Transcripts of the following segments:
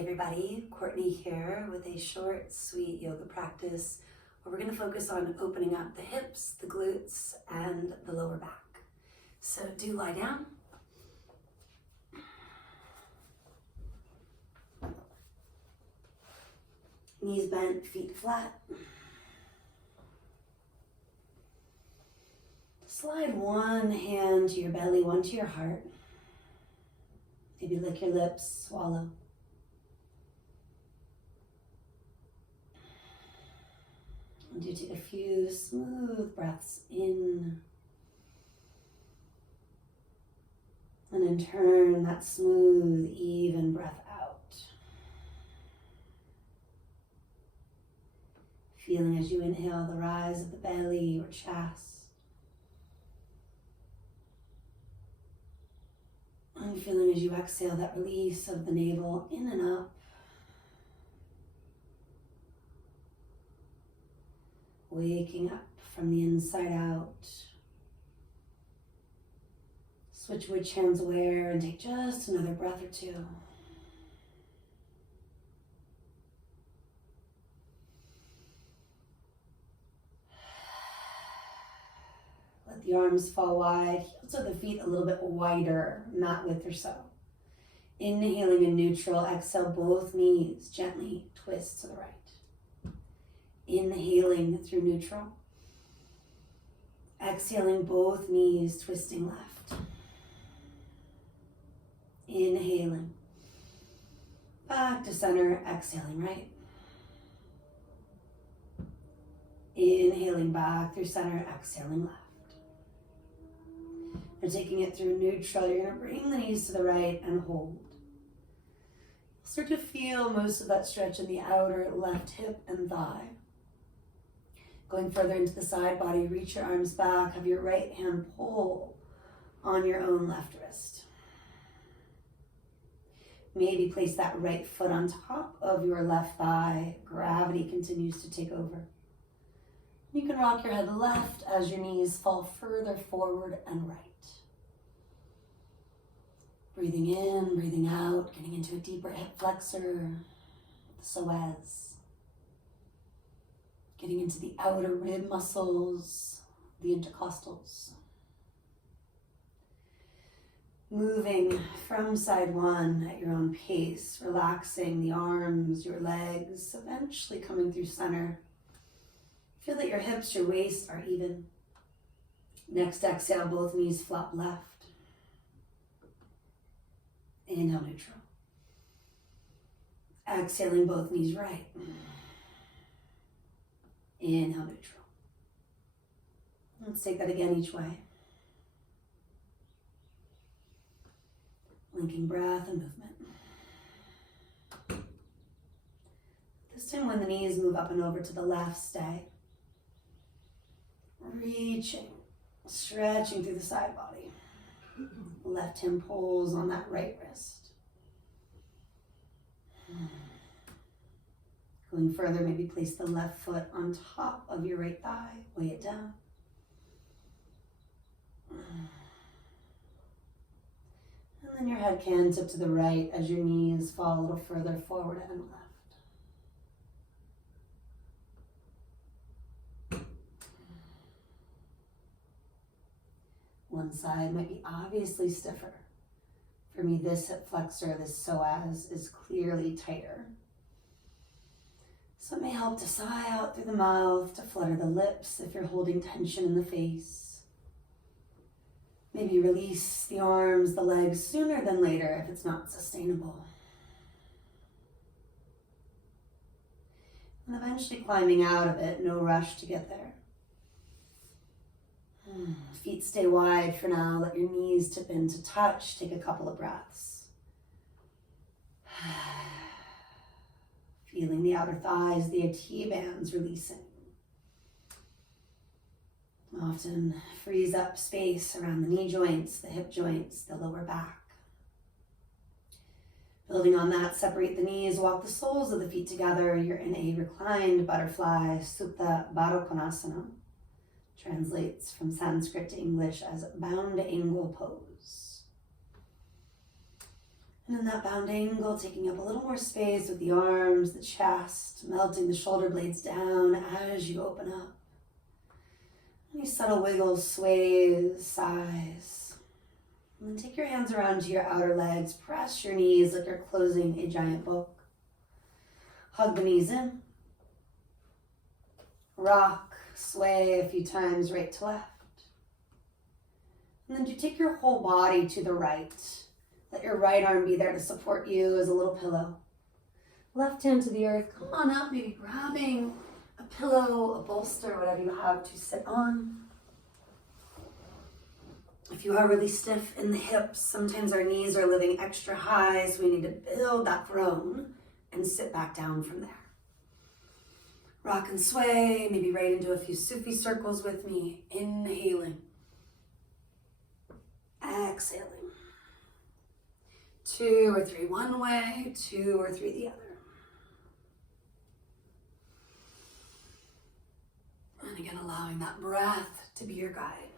everybody, Courtney here with a short, sweet yoga practice where we're going to focus on opening up the hips, the glutes, and the lower back. So do lie down. Knees bent, feet flat. Slide one hand to your belly, one to your heart. Maybe lick your lips, swallow. And do take a few smooth breaths in. And in turn, that smooth, even breath out. Feeling as you inhale the rise of the belly or chest. And feeling as you exhale that release of the navel in and up. Waking up from the inside out. Switch which hand's where and take just another breath or two. Let the arms fall wide, heels of the feet a little bit wider, mat width or so. Inhaling in neutral, exhale both knees, gently twist to the right. Inhaling through neutral. Exhaling both knees, twisting left. Inhaling. Back to center, exhaling right. Inhaling back through center, exhaling left. And taking it through neutral, you're going to bring the knees to the right and hold. Start to feel most of that stretch in the outer left hip and thigh. Going further into the side body, reach your arms back, have your right hand pull on your own left wrist. Maybe place that right foot on top of your left thigh. Gravity continues to take over. You can rock your head left as your knees fall further forward and right. Breathing in, breathing out, getting into a deeper hip flexor, the psoas. Getting into the outer rib muscles, the intercostals. Moving from side one at your own pace, relaxing the arms, your legs, eventually coming through center. Feel that your hips, your waist are even. Next exhale, both knees flop left. Inhale, neutral. Exhaling, both knees right. Inhale, neutral. Let's take that again each way. Linking breath and movement. This time when the knees move up and over to the left, stay. Reaching, stretching through the side body. Left hand pulls on that right wrist. Going further, maybe place the left foot on top of your right thigh. Weigh it down. And then your head can tip to the right as your knees fall a little further forward and left. One side might be obviously stiffer. For me, this hip flexor, this psoas, is clearly tighter. So it may help to sigh out through the mouth, to flutter the lips if you're holding tension in the face. Maybe release the arms, the legs sooner than later if it's not sustainable. And eventually climbing out of it, no rush to get there. Feet stay wide for now. Let your knees tip in to touch. Take a couple of breaths. Feeling the outer thighs, the T-bands releasing. Often frees up space around the knee joints, the hip joints, the lower back. Building on that, separate the knees, walk the soles of the feet together. You're in a reclined butterfly, Supta Baddha Konasana. Translates from Sanskrit to English as bound angle pose. And in that bound angle, taking up a little more space with the arms, the chest, melting the shoulder blades down as you open up. Any subtle wiggles, sways, sighs. And then take your hands around to your outer legs. Press your knees like you're closing a giant book. Hug the knees in. Rock, sway a few times right to left. And then you take your whole body to the right. Let your right arm be there to support you as a little pillow. Left hand to the earth. Come on up, maybe grabbing a pillow, a bolster, whatever you have to sit on. If you are really stiff in the hips, sometimes our knees are living extra high, so we need to build that throne and sit back down from there. Rock and sway, maybe right into a few Sufi circles with me. Inhaling. Exhaling. 2 or 3 one way, 2 or 3 the other. And again, allowing that breath to be your guide.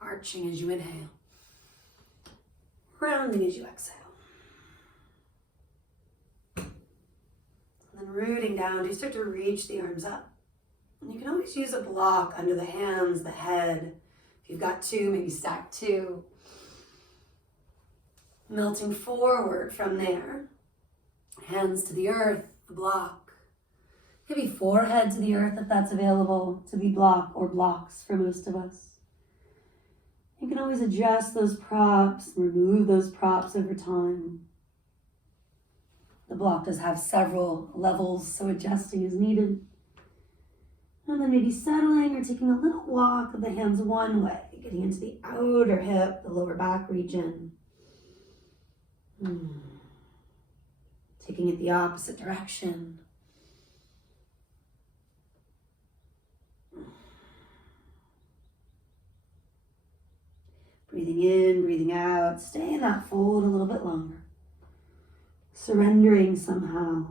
Arching as you inhale. Rounding as you exhale. And then rooting down, you start to reach the arms up. And you can always use a block under the hands, the head. If you've got 2, maybe stack 2. Melting forward from there. Hands to the earth, the block. Maybe forehead to the earth if that's available to be block or blocks for most of us. You can always adjust those props, remove those props over time. The block does have several levels, so adjusting is needed. And then maybe settling or taking a little walk of the hands one way, getting into the outer hip, the lower back region. Taking it the opposite direction. Breathing in, breathing out. Stay in that fold a little bit longer. Surrendering somehow.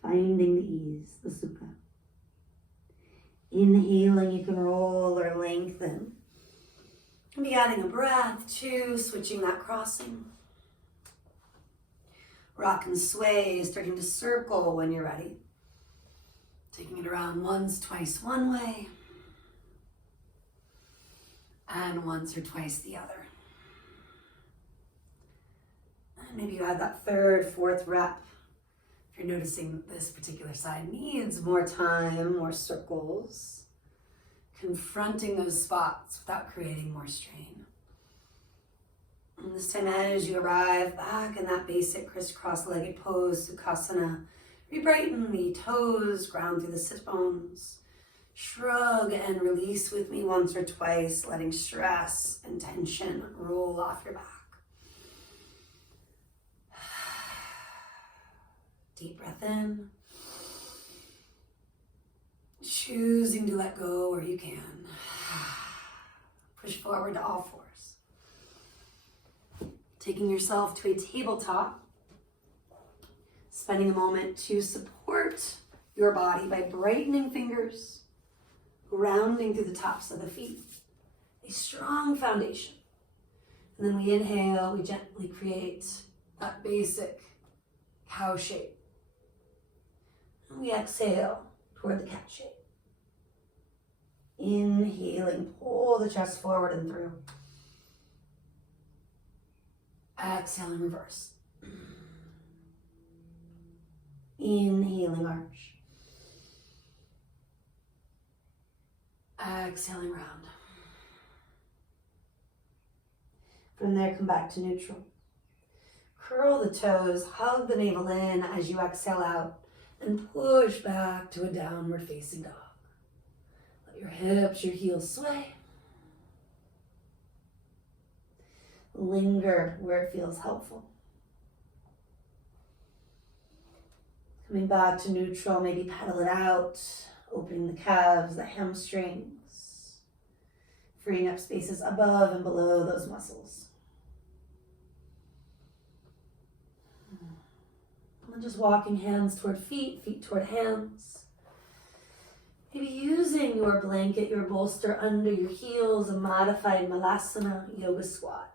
Finding the ease, the sukha. Inhaling, you can roll or lengthen. And be adding a breath, 2, switching that crossing. Rock and sway, starting to circle when you're ready. Taking it around once, twice one way. And once or twice the other. And maybe you add that 3rd, 4th rep. If you're noticing this particular side needs more time, more circles. Confronting those spots without creating more strain. And this time as you arrive back in that basic crisscross-legged pose, Sukhasana, re-brighten the toes, ground through the sit bones. Shrug and release with me once or twice, letting stress and tension roll off your back. Deep breath in. Choosing to let go where you can. Push forward to all fours. Taking yourself to a tabletop. Spending a moment to support your body by brightening fingers. Rounding through the tops of the feet. A strong foundation. And then we inhale, we gently create that basic cow shape. And we exhale toward the cat shape. Inhaling, pull the chest forward and through. Exhaling, reverse. Inhaling, arch. Exhaling, round. From there, come back to neutral. Curl the toes, hug the navel in as you exhale out, and push back to a downward facing dog. Let your hips, your heels sway. Linger where it feels helpful. Coming back to neutral, maybe pedal it out, opening the calves, the hamstrings, freeing up spaces above and below those muscles. And just walking hands toward feet, feet toward hands. Maybe using your blanket, your bolster under your heels, a modified malasana yoga squat.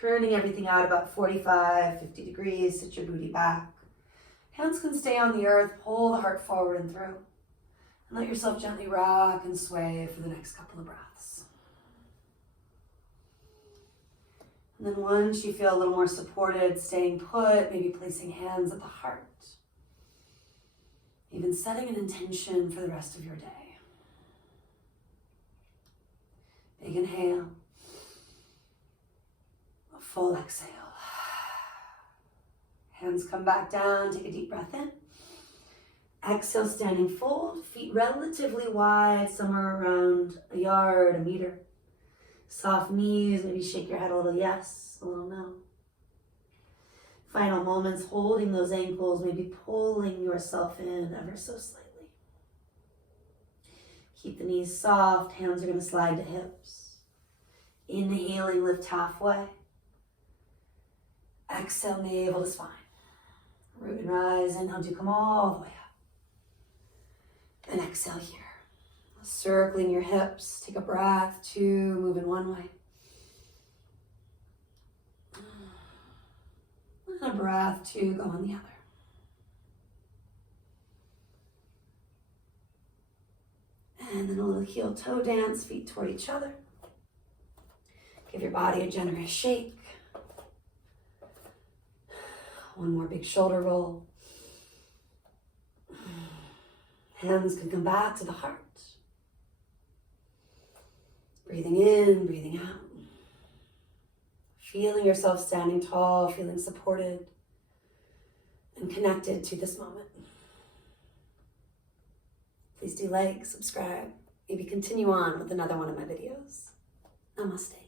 Turning everything out about 45, 50 degrees, sit your booty back. Hands can stay on the earth, pull the heart forward and through. And let yourself gently rock and sway for the next couple of breaths. And then once you feel a little more supported, staying put, maybe placing hands at the heart. Even setting an intention for the rest of your day. Big inhale. A full exhale. Hands come back down, take a deep breath in. Exhale, standing fold, feet relatively wide, somewhere around a yard, a meter. Soft knees, maybe shake your head a little yes, a little no. Final moments, holding those ankles, maybe pulling yourself in ever so slightly. Keep the knees soft, hands are going to slide to hips. Inhaling, lift halfway. Exhale, navel to spine. Root and rise, inhale to come all the way up. And exhale here. Circling your hips, take a breath, 2, moving one way. And a breath, 2, go on the other. And then a little heel toe dance, feet toward each other. Give your body a generous shake. One more big shoulder roll. Hands can come back to the heart. Breathing in, breathing out. Feeling yourself standing tall, feeling supported and connected to this moment. Please do like, subscribe, maybe continue on with another one of my videos. Namaste.